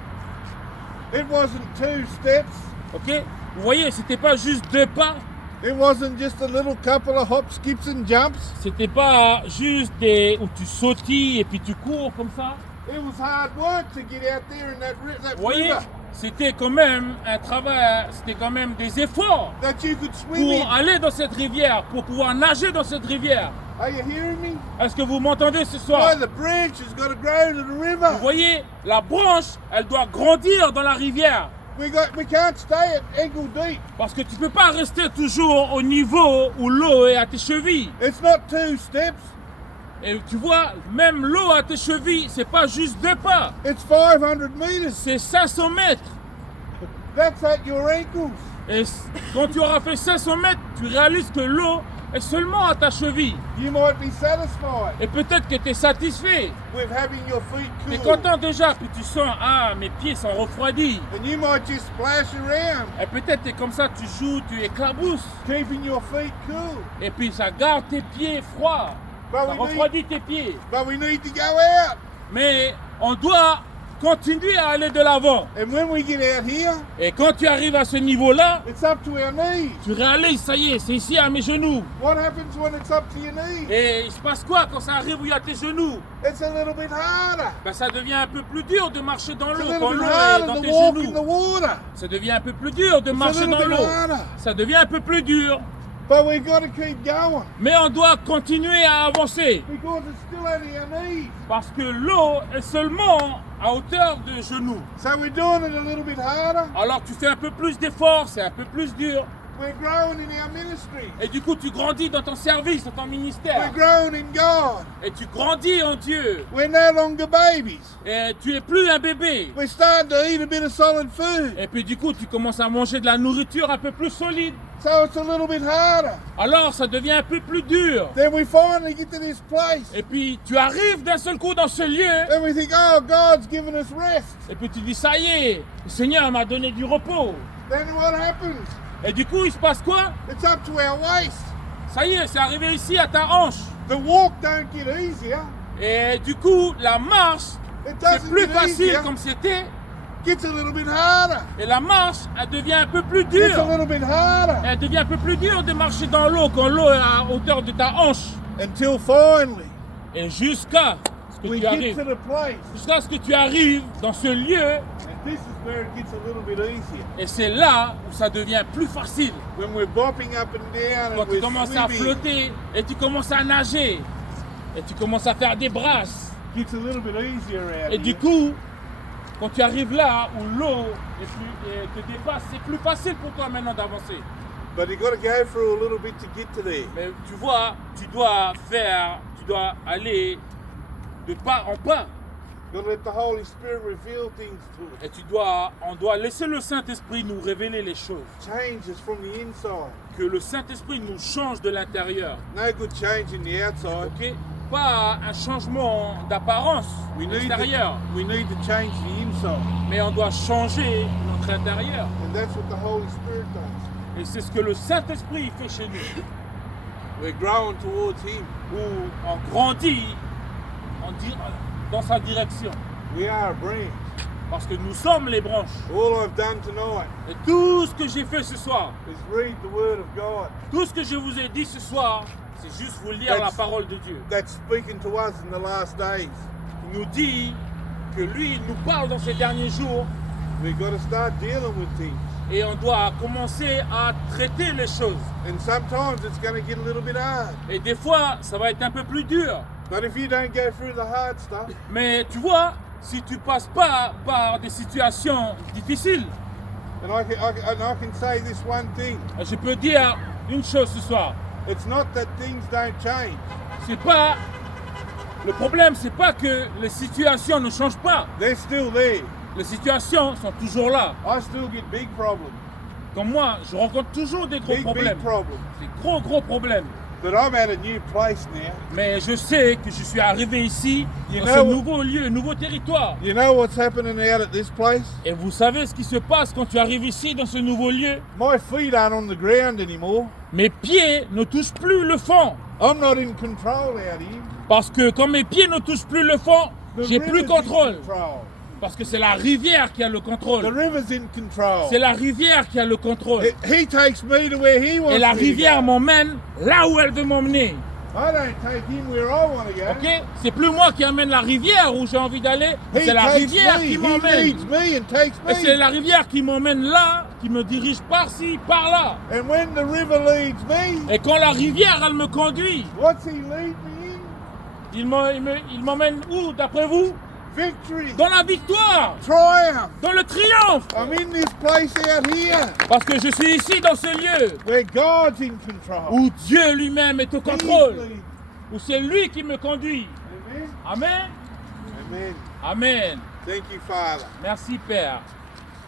It wasn't 2 steps. Ok? Vous voyez, c'était pas juste 2 pas. It wasn't just a little couple of hops, skips and jumps. C'était pas juste des où tu sautilles et puis tu cours comme ça. It was hard work to get out there in that Vous voyez, river c'était quand même un travail, c'était quand même des efforts that you could swim pour in. aller dans cette rivière, pour pouvoir nager dans cette rivière. Are you hearing me? Est-ce que vous m'entendez ce soir? Why the branch has got to grow to the Vous river. voyez, la branche, elle doit grandir dans la rivière. We can't stay at ankle deep. Parce que tu ne peux pas rester toujours au niveau où l'eau est à tes chevilles. It's not 2 steps. Et tu vois, même l'eau à tes chevilles, c'est pas juste 2 pas. It's 500 meters. C'est 500 mètres. That's at your ankles. Et quand tu auras fait 500 mètres, tu réalises que l'eau est seulement à ta cheville. You might be satisfied Et peut-être que tu es satisfait. with having your feet Tu es cool. content déjà, puis tu sens, ah, mes pieds sont refroidis. And you might just splash around, Et peut-être tu es comme ça, tu joues, tu éclabousses. keeping your feet cool. Et puis ça garde tes pieds froids. Ça But refroidit tes pieds. we need to go out. Mais on doit continuer à aller de l'avant. And when we get out here, Et quand tu arrives à ce niveau-là, it's up to our knees. tu réalises, ça y est, c'est ici à mes genoux. What happens when it's up to your knees? Et il se passe quoi quand ça arrive où il y a tes genoux? It's a little bit harder. Ben, ça devient un peu plus dur de marcher dans It's a l'eau little quand bit l'eau est harder dans to tes walk in genoux. the water. Ça devient un peu plus dur de It's a marcher little dans bit l'eau. harder. Ça devient un peu plus dur. But we've got to keep going Mais on doit continuer à avancer. because it's still only our knees. Parce que l'eau est seulement à hauteur de genoux. So we're doing it a little bit harder. Alors tu fais un peu plus d'efforts, c'est un peu plus dur. We're growing in our ministry. Et du coup tu grandis dans ton service, dans ton We're ministère. growing in God. Et tu grandis en Dieu. We're no longer babies. Et tu es plus un bébé. We're starting to eat a bit of solid food. Et puis du coup tu commences à manger de la nourriture un peu plus solide. So it's a little bit harder. Alors ça devient un peu plus dur. Then we finally get to this place. Et puis tu arrives d'un seul coup dans ce lieu. And we think, oh, God's given us rest. Et puis tu dis ça y est, le Seigneur m'a donné du repos. Then what happens? Et du coup il se passe quoi? It's up to our waist. Ça y est, c'est arrivé ici à ta hanche. The walk don't get easier. Et du coup la marche, It c'est doesn't plus get facile easier. comme c'était. Gets a little bit harder. Et la marche, elle devient un peu plus It's dure. a little bit harder. Elle devient un peu plus dure de marcher dans l'eau quand l'eau est à hauteur de ta hanche. Until finally Et jusqu'à ce que we tu get arrives. to the place. Jusqu'à ce que tu arrives dans ce lieu. And this is where it gets a little bit easier. Et c'est là où ça devient plus facile. When we're bopping up and down Quand and tu we're commences à swimming, flotter et tu commences à nager. Et tu commences à faire des brasses. gets a little bit easier out Et du here. coup, quand tu arrives là où l'eau te dépasse, c'est plus facile pour toi maintenant d'avancer. But you got to go through a little bit to get to there. Mais tu vois, tu dois aller de pas en pas. You got to let the Holy Spirit reveal things to us. Et on doit laisser le Saint-Esprit nous révéler les choses. Change us from the inside. Que le Saint-Esprit nous change de l'intérieur. No good change in the outside. Ok? Pas un changement d'apparence extérieure, we need to change the inside. mais on doit changer notre intérieur. And that's what the Holy Spirit does. Et c'est ce que le Saint-Esprit fait chez nous. We're growing towards Him. Où on grandit dans sa direction. We are a branch. Parce que nous sommes les branches. All I've done tonight Et tout ce que j'ai fait ce soir, is read the Word of God. tout ce que je vous ai dit ce soir, c'est juste vous lire la parole de Dieu. That's speaking to us in the last days. Il nous dit que lui, il nous parle dans ces derniers jours We've got to start dealing with things. et on doit commencer à traiter les choses. And sometimes it's going to get a little bit hard. Et des fois, ça va être un peu plus dur. But if you don't go through the hard stuff, Mais tu vois, si tu passes pas par des situations difficiles, and I can say this one thing. je peux dire une chose ce soir. It's not that things don't change. C'est pas le problème, c'est pas que les situations ne changent pas. They're still there. Les situations sont toujours là. I still get big problems. Comme moi, je rencontre toujours des gros Big problèmes. problems. Des gros problèmes. But I'm at a new place now. Mais je sais que je suis arrivé ici, You dans know- ce nouveau lieu, nouveau territoire. You know what's happening out at this place? Et vous savez ce qui se passe quand tu arrives ici, dans ce nouveau lieu? My feet aren't on the ground anymore. Mes pieds ne touchent plus le fond. I'm not in control out here. Parce que quand mes pieds ne touchent plus le fond, The j'ai plus river's in contrôle. control. Parce que c'est la rivière qui a le The contrôle. river's in control. C'est la rivière qui a le contrôle. He takes me to where he wants Et la me rivière to go. m'emmène là où elle veut m'emmener. I don't take him where I want to go. Ok? C'est plus moi qui amène la rivière où j'ai envie d'aller. He C'est la takes rivière me. qui He m'emmène. leads me and takes Et c'est me. la rivière qui m'emmène là, qui me dirige par-ci, par-là. And when the river leads me, Et quand la rivière, elle me conduit, what's he lead me in? il m'emmène où, d'après vous? Victory. Dans la victoire, Triumph. dans le triomphe. I'm in this place out here Parce que je suis ici dans ce lieu where God's in control. où Dieu lui-même est au He's contrôle, leading. où c'est lui qui me conduit. Amen. Amen. Amen. Amen. Thank you, Father. Merci Père.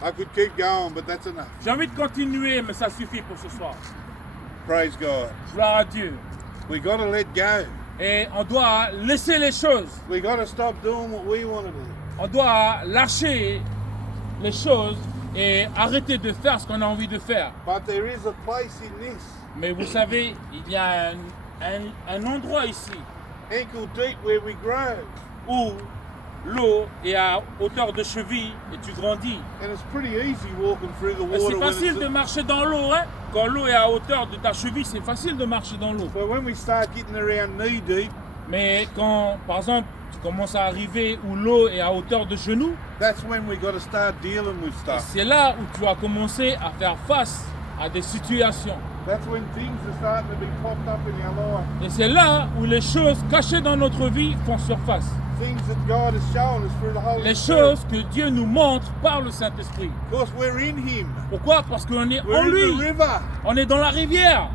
I could keep going, but that's enough. J'ai envie de continuer, mais ça suffit pour ce soir. Praise God. Gloire à Dieu. We got to let go. Et on doit laisser les choses. We got to stop doing what we want to do. On doit lâcher les choses et arrêter de faire ce qu'on a envie de faire. But there is a place in this, Mais vous savez, il y a un endroit ici ankle deep, where we grow. où l'eau est à hauteur de cheville et tu grandis. And it's pretty easy walking through the Et water. c'est when facile de it's, marcher dans l'eau, hein? Quand l'eau est à hauteur de ta cheville, c'est facile de marcher dans l'eau. but when we start getting around knee deep, Mais quand, par exemple, tu commences à arriver où l'eau est à hauteur de genou, that's when we got to start dealing with stuff. c'est là où tu as commencé à faire face à des situations. That's when things are starting to be popped up in our life. Et c'est là où les choses cachées dans notre vie font surface. Things that God has shown us through the Holy Les Spirit. choses que Dieu nous montre par le Saint-Esprit. Of course, we're in Him. Pourquoi? Parce qu'on est We're en in the lui. river. On est dans la rivière.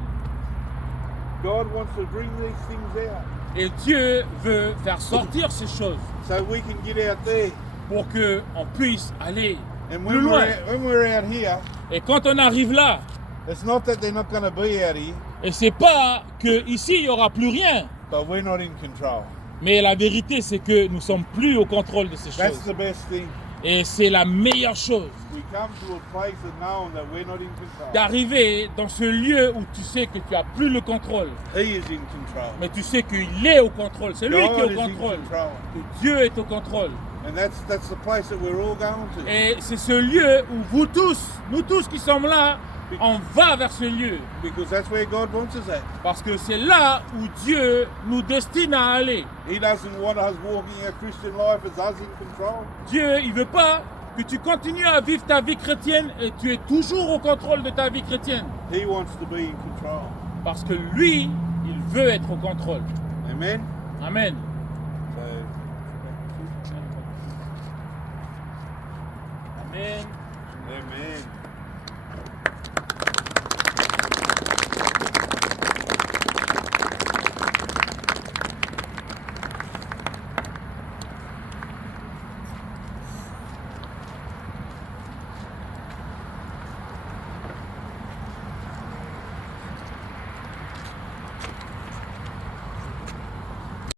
God wants to bring these things out Et Dieu veut faire sortir ces choses so we can get out there. pour qu'on puisse aller And plus when loin. we're out here, Et quand on arrive là, it's not that they're not going to be out here, et c'est pas qu'ici il n'y aura plus rien, but we're not in control. mais la vérité c'est que nous sommes plus au contrôle de ces That's choses. the best thing. Et c'est la meilleure chose We come to a place of knowing that we're not in control. d'arriver dans ce lieu où tu sais que tu as plus le contrôle, He is in control. mais tu sais qu'il est au contrôle. C'est lui qui est God au is in contrôle. control. Que Dieu est au contrôle. And that's the place that we're all going to. Et c'est ce lieu où vous tous, nous tous qui sommes là, on va vers ce lieu. Because that's where God wants us at. Parce que c'est là où Dieu nous destine à aller. He doesn't want us walking our Christian life as us in control. Dieu, il veut pas que tu continues à vivre ta vie chrétienne et tu es toujours au contrôle de ta vie chrétienne. He wants to be in control. Parce que lui, il veut être au contrôle. Amen. Amen.